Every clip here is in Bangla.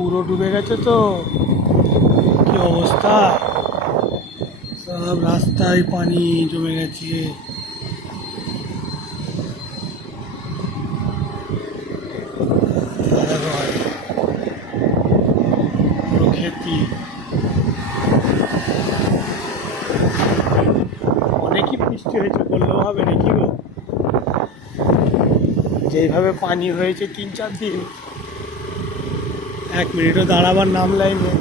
পুরো ডুবে গেছে তো, কি অবস্থা, সব রাস্তায় পানি জমে গেছে। পুরো ক্ষতি, অনেকই বৃষ্টি হয়েছে বললেও হবে নাকি গো, যেইভাবে পানি হয়েছে 3-4 দিন, 1 মিনিটও দাঁড়াবার নাম লাইনে।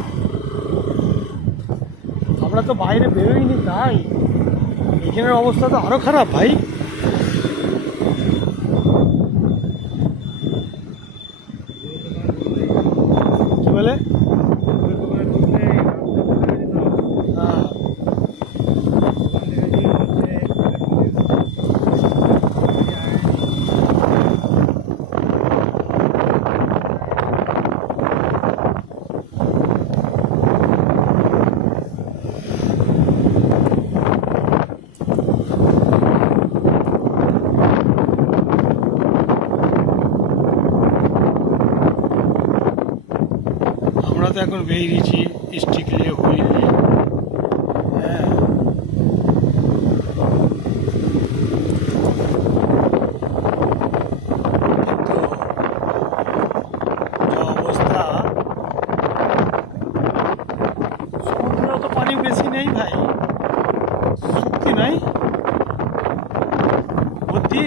আমরা তো বাইরে বেরোইনি, তাই এখানের অবস্থা তো আরো খারাপ ভাই। কি বলে? হ্যাঁ, আমরা তো এখন বেরিয়েছি স্টিকলে হুইলে। হ্যাঁ, কিন্তু যা অবস্থা, সমুদ্রেও তো পানি বেশি নেই ভাই, সত্যি নাই বুদ্ধি।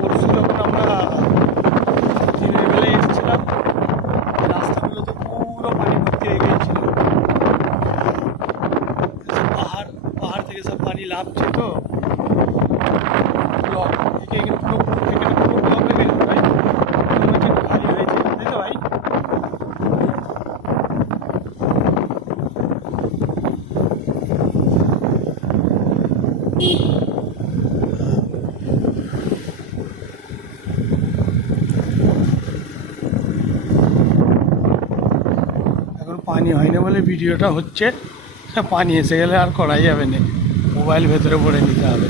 পরশু যখন আমরা দিনের বেলায় এসেছিলাম, রাস্তাগুলোতে পুরো পানি ভর্তি হয়ে গিয়েছিল। পাহাড় পাহাড় থেকে সব পানি লাফছে তো, ব্লক এখানে পুরো ব্লক হয়ে গেছে ভাই। মনে হচ্ছে একটু খালি হয়েছে, তাই তো ভাই? এখন পানি হয়নি বলে ভিডিওটা হচ্ছে, পানি এসে গেলে আর করাই যাবে না, মোবাইল ভেতরে ভরে নিতে হবে।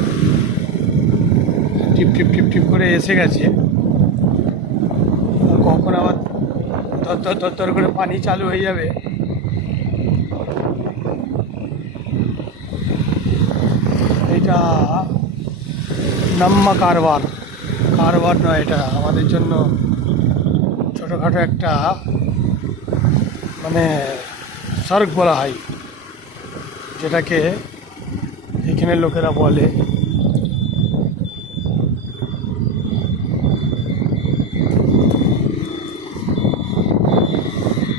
টিপ টিপ টিপ টিপ করে এসে গেছে, আর কখন আবার ধর করে পানি চালু হয়ে যাবে। এটা নাম্মা কারবার, কারবার নয়, এটা আমাদের জন্য ছোটোখাটো একটা মানে স্বর্গ বলা হয়, যেটাকে এখানের লোকেরা বলে।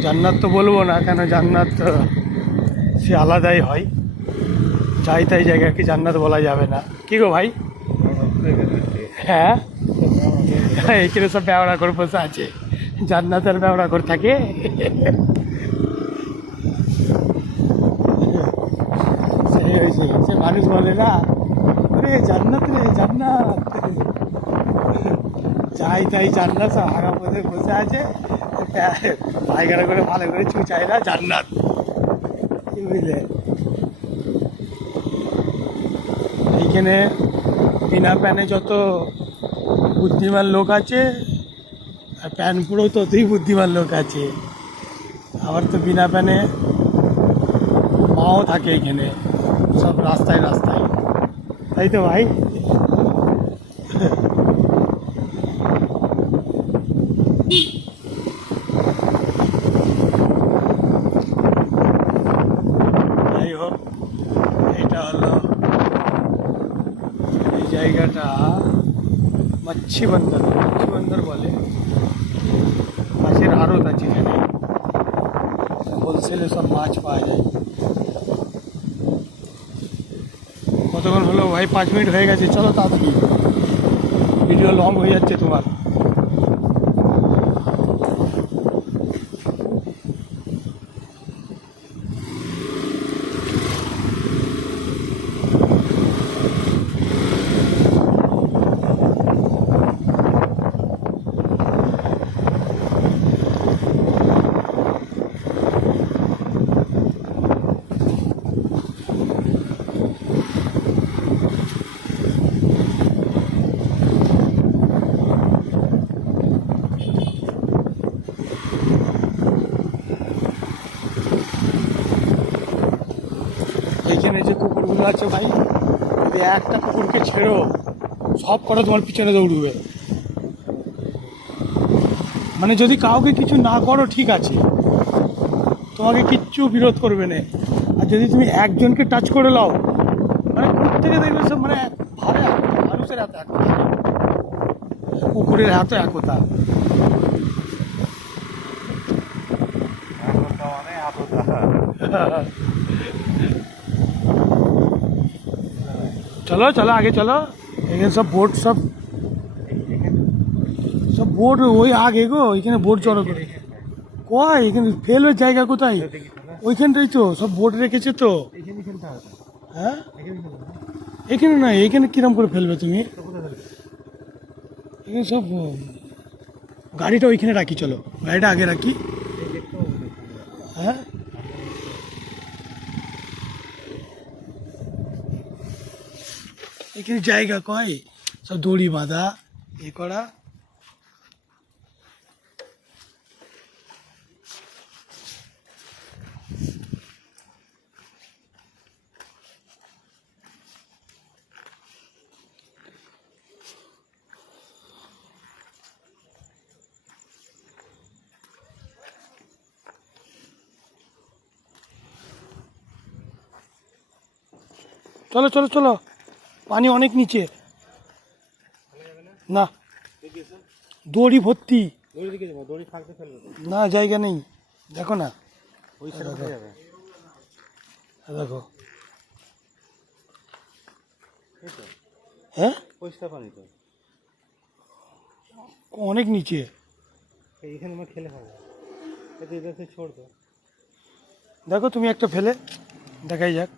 জান্নাত তো বলবো না, কেন জান্নাত সে আলাদাই হয়, যাই তাই জায়গাকে জান্নাত বলা যাবে না। কি গো ভাই? হ্যাঁ, এখানে সব ব্যবহার করে বসে আছে, জান্নাতের ব্যবহার করে থাকে। সেই হয়েছে, সে মানুষ বলে না, রে জান্নাত রে জান্নাত, যাই তাই জান্নাত, সব হাগা পথে বসে আছে, পায়খানা করে ভালো করে চুচায় না জান্নাত, কি বুঝলে? এইখানে বিনা প্যানে যত বুদ্ধিমান লোক আছে, আর প্যান পুরো ততই বুদ্ধিমান লোক আছে। আবার তো বিনা প্যানে মাও থাকে এখানে, সব রাস্তায় রাস্তায়, তাই তো ভাই? যাই হোক, এটা হলো এই জায়গাটা মচ্ছি বন্দর, মচ্ছি বন্দর বলে। মাছের আড়ত আছে এখানে, হোলসেলে সব মাছ পাওয়া যায়। কতক্ষণ হলো ভাই? 5 মিনিট হয়ে গেছে, চলো তাড়াতাড়ি, ভিডিও লং হয়ে যাচ্ছে তোমার। এইখানে যে কুকুরগুলো আছে ভাই, যদি একটা কুকুরকে ছেড়ো সব কটা তোমার পিছনে দৌড়বে। মানে যদি কাউকে কিছু না করো ঠিক আছে, তোমাকে কিচ্ছু বিরোধ করবে না। আর যদি তুমি একজনকে টাচ করে নাও, মানে প্রত্যেকে দেখবে সব মানে ভাবে মানুষের হাতে একতা নেই, কুকুরের হাতে একতা। চলো চলো আগে চলো, এখানে সব বোট, সব সব বোট ওই আগে গো, এখানে বোট জড়ো করে। কয় এখানে ফেলবার জায়গা কোথায়? ওইখানটাই তো সব বোট রেখেছে তো। হ্যাঁ এখানে না, এখানে কিরম করে ফেলবে তুমি? এখানে সব গাড়িটা ওইখানে রাখি, চলো গাড়িটা আগে রাখি। হ্যাঁ এখানে জায়গা কয়, সব দড়ি বাঁধা এ করা। চলো চলো চলো, পানি অনেক নিচে। না দড়ি ভর্তি, না জায়গা নেই, দেখো না, দেখো। হ্যাঁ অনেক নিচে। দেখো তুমি একটা ফেলে দেখাই যাক।